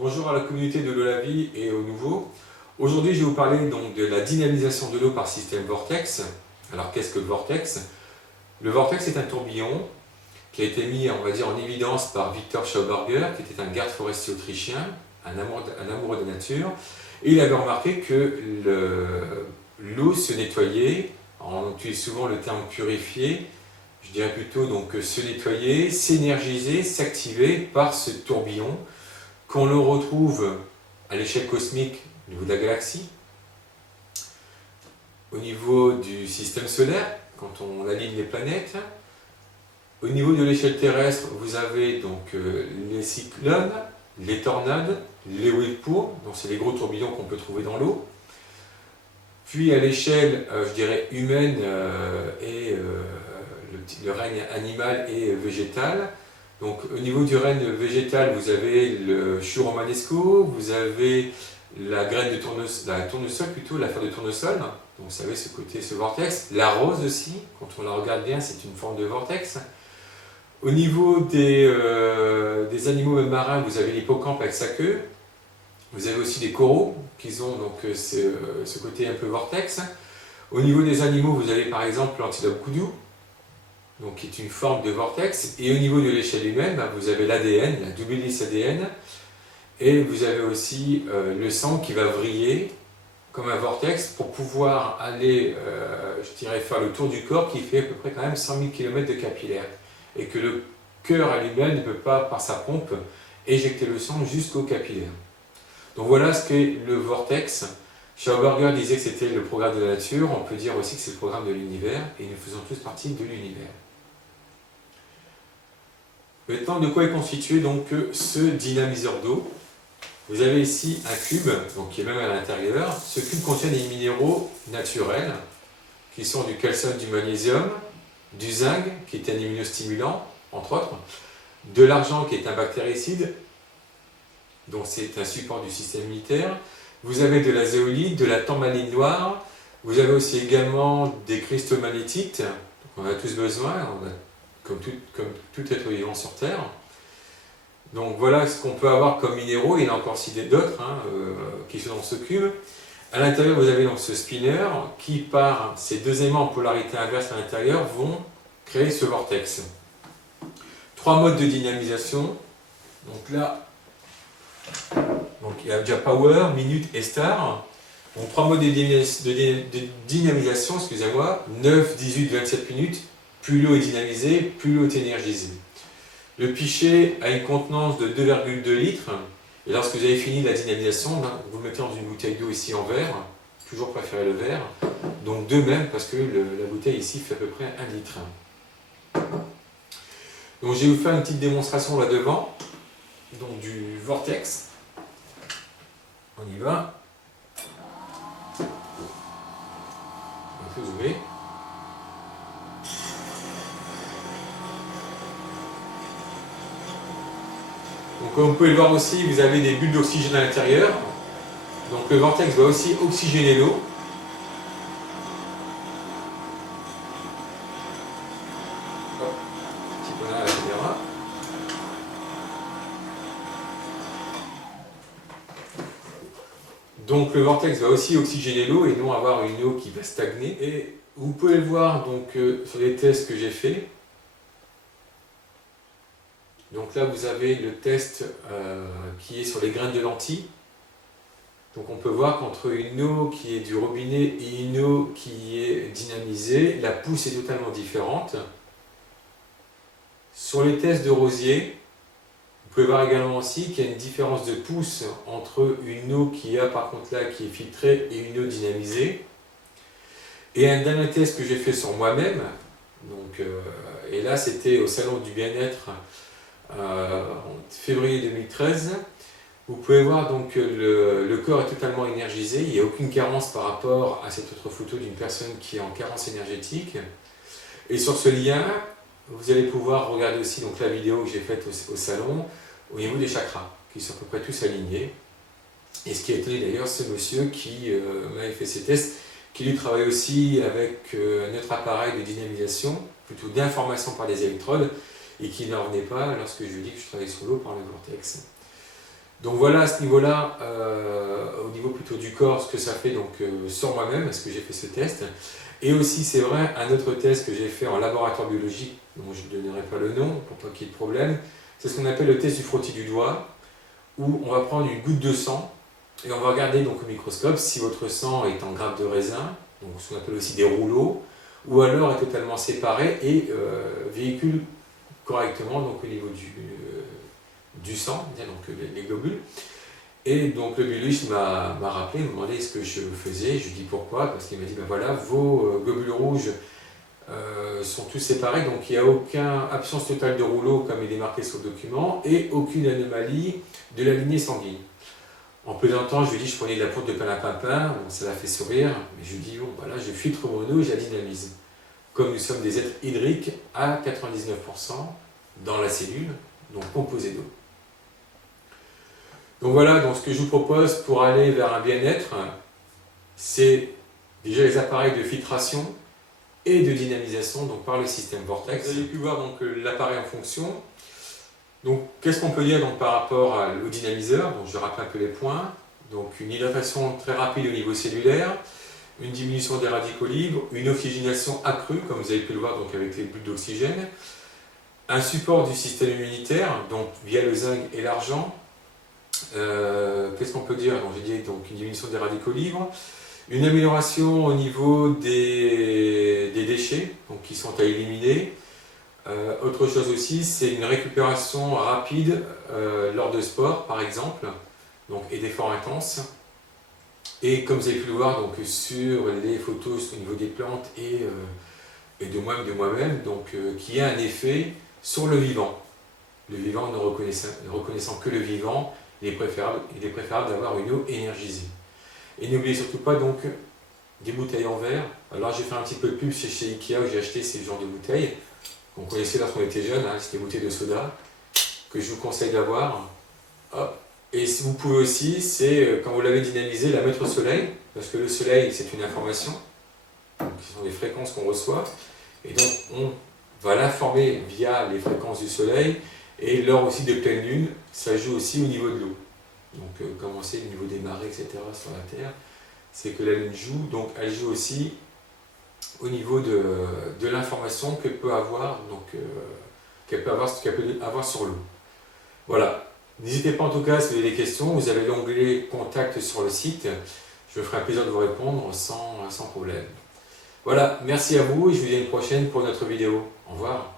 Bonjour à la communauté de l'eau la vie et aux nouveaux. Aujourd'hui, je vais vous parler donc de la dynamisation de l'eau par système vortex. Alors, qu'est-ce que le vortex? Le vortex est un tourbillon qui a été mis, on va dire, en évidence par Victor Schauberger, qui était un garde forestier autrichien, un amoureux de la nature. Et il avait remarqué que l'eau se nettoyait, on utilise souvent le terme purifier, je dirais plutôt donc se nettoyer, s'énergiser, s'activer par ce tourbillon qu'on le retrouve à l'échelle cosmique au niveau de la galaxie, au niveau du système solaire, quand on aligne les planètes. Au niveau de l'échelle terrestre, vous avez donc les cyclones, les tornades, les whirlpools, donc c'est les gros tourbillons qu'on peut trouver dans l'eau. Puis à l'échelle, je dirais, humaine et le règne animal et végétal. Donc au niveau du règne végétal, vous avez le chou romanesco, vous avez la graine de tournesol, la tournesol plutôt, la fleur de tournesol, donc vous savez ce côté, ce vortex. La rose aussi, quand on la regarde bien, c'est une forme de vortex. Au niveau des animaux marins, vous avez l'hippocampe avec sa queue. Vous avez aussi des coraux qui ont donc ce côté un peu vortex. Au niveau des animaux, vous avez par exemple l'antilope koudou, donc qui est une forme de vortex. Et au niveau de l'échelle humaine, vous avez l'ADN, la double hélice ADN, et vous avez aussi le sang qui va vriller comme un vortex pour pouvoir aller, je dirais, faire le tour du corps qui fait à peu près quand même 100 000 km de capillaire. Et que le cœur à lui-même ne peut pas, par sa pompe, éjecter le sang jusqu'au capillaire. Donc voilà ce qu'est le vortex. Schauberger disait que c'était le programme de la nature, on peut dire aussi que c'est le programme de l'univers, et nous faisons tous partie de l'univers. Maintenant, de quoi est constitué donc ce dynamiseur d'eau? Vous avez ici un cube, donc qui est même à l'intérieur. Ce cube contient des minéraux naturels, qui sont du calcium, du magnésium, du zinc, qui est un immunostimulant, entre autres, de l'argent, qui est un bactéricide, donc c'est un support du système immunitaire. Vous avez de la zéolite, de la tourmaline noire. Vous avez aussi également des cristaux magnétites, on en a tous besoin, comme tout être vivant sur Terre. Donc voilà ce qu'on peut avoir comme minéraux, il y en a encore d'autres qui sont dans ce cube. À l'intérieur, vous avez donc ce spinner qui, par ces deux aimants en polarité inverse à l'intérieur, vont créer ce vortex. Trois modes de dynamisation. Donc là, il y a déjà Power, Minute et Star. Donc trois modes de dynamisation, excusez-moi, 9, 18, 27 minutes. Plus l'eau est dynamisée, plus l'eau est énergisée. Le pichet a une contenance de 2,2 litres. Et lorsque vous avez fini la dynamisation, vous le mettez dans une bouteille d'eau ici en verre. Toujours préférer le verre. Donc deux même, parce que la bouteille ici fait à peu près 1 litre. Donc je vais vous faire une petite démonstration là devant. Donc du vortex. On y va. Un peu zoomé. Donc comme vous pouvez le voir aussi, vous avez des bulles d'oxygène à l'intérieur. Donc le vortex va aussi oxygéner l'eau. Petit peu là à la caméra. Donc le vortex va aussi oxygéner l'eau et non avoir une eau qui va stagner. Et vous pouvez le voir donc, sur les tests que j'ai faits. Donc là, vous avez le test qui est sur les graines de lentilles. Donc on peut voir qu'entre une eau qui est du robinet et une eau qui est dynamisée, la pousse est totalement différente. Sur les tests de rosier, vous pouvez voir également aussi qu'il y a une différence de pousse entre une eau qui est filtrée et une eau dynamisée. Et un dernier test que j'ai fait sur moi-même, et là c'était au salon du bien-être en février 2013, vous pouvez voir donc que le corps est totalement énergisé, il n'y a aucune carence par rapport à cette autre photo d'une personne qui est en carence énergétique. Et sur ce lien, vous allez pouvoir regarder aussi donc, la vidéo que j'ai faite au salon au niveau des chakras, qui sont à peu près tous alignés. Et ce qui a étonné d'ailleurs, ce monsieur qui m'avait fait ces tests, qui lui travaille aussi avec un autre appareil de dynamisation, plutôt d'information par des électrodes, et qui n'en revenait pas lorsque je lui ai dit que je travaillais sur l'eau par le vortex. Donc voilà, à ce niveau-là, au niveau plutôt du corps, ce que ça fait donc, sur moi-même, parce que j'ai fait ce test. Et aussi, c'est vrai, un autre test que j'ai fait en laboratoire biologique, dont je ne donnerai pas le nom pour pas qu'il y ait de problème, c'est ce qu'on appelle le test du frottis du doigt, où on va prendre une goutte de sang et on va regarder donc au microscope si votre sang est en grappe de raisin, donc ce qu'on appelle aussi des rouleaux, ou alors est totalement séparé et véhicule correctement donc, au niveau du sang, donc les globules. Et donc le biologiste m'a rappelé, m'a demandé ce que je faisais. Je lui ai dit pourquoi, parce qu'il m'a dit ben voilà, vos globules rouges sont tous séparés, donc il n'y a aucune absence totale de rouleau comme il est marqué sur le document, et aucune anomalie de la lignée sanguine. En plaisantant, je lui ai dit je prenais de la poudre de perlimpinpin, bon, ça l'a fait sourire, mais je lui ai dit bon voilà, je filtre mon eau et je la dynamise. Comme nous sommes des êtres hydriques à 99% dans la cellule, donc composés d'eau. Donc voilà, donc ce que je vous propose pour aller vers un bien-être, c'est déjà les appareils de filtration et de dynamisation donc par le système Vortex. Vous avez pu voir donc l'appareil en fonction. Donc qu'est-ce qu'on peut dire donc, par rapport au dynamiseur? Donc je rappelle un peu les points. Donc une hydratation très rapide au niveau cellulaire, une diminution des radicaux libres, une oxygénation accrue, comme vous avez pu le voir donc, avec les bulles d'oxygène, un support du système immunitaire, donc via le zinc et l'argent. Qu'est-ce qu'on peut dire? J'ai dit donc, une diminution des radicaux libres, une amélioration au niveau des déchets donc, qui sont à éliminer. Autre chose aussi, c'est une récupération rapide lors de sport, par exemple, donc, et d'efforts intenses. Et comme vous avez pu le voir donc, sur les photos au niveau des plantes et de moi-même, qui a un effet sur le vivant. Le vivant ne reconnaissant que le vivant, il est préférable d'avoir une eau énergisée. Et n'oubliez surtout pas donc des bouteilles en verre. Alors j'ai fait un petit peu de pub chez Ikea où j'ai acheté ces genres de bouteilles. On connaissait lorsqu'on était jeune, hein, c'était des bouteilles de soda que je vous conseille d'avoir. Et si vous pouvez aussi, c'est quand vous l'avez dynamisé, la mettre au soleil, parce que le soleil c'est une information, donc, ce sont des fréquences qu'on reçoit, et donc on va l'informer via les fréquences du soleil, et l'heure aussi de pleine lune, ça joue aussi au niveau de l'eau. Donc comme on sait, au niveau des marées, etc. sur la Terre, c'est que la lune joue, donc elle joue aussi au niveau de l'information qu'elle peut avoir, qu'elle peut avoir sur l'eau. Voilà. N'hésitez pas en tout cas si vous avez des questions, vous avez l'onglet contact sur le site, je me ferai un plaisir de vous répondre sans problème. Voilà, merci à vous et je vous dis à une prochaine pour notre vidéo. Au revoir.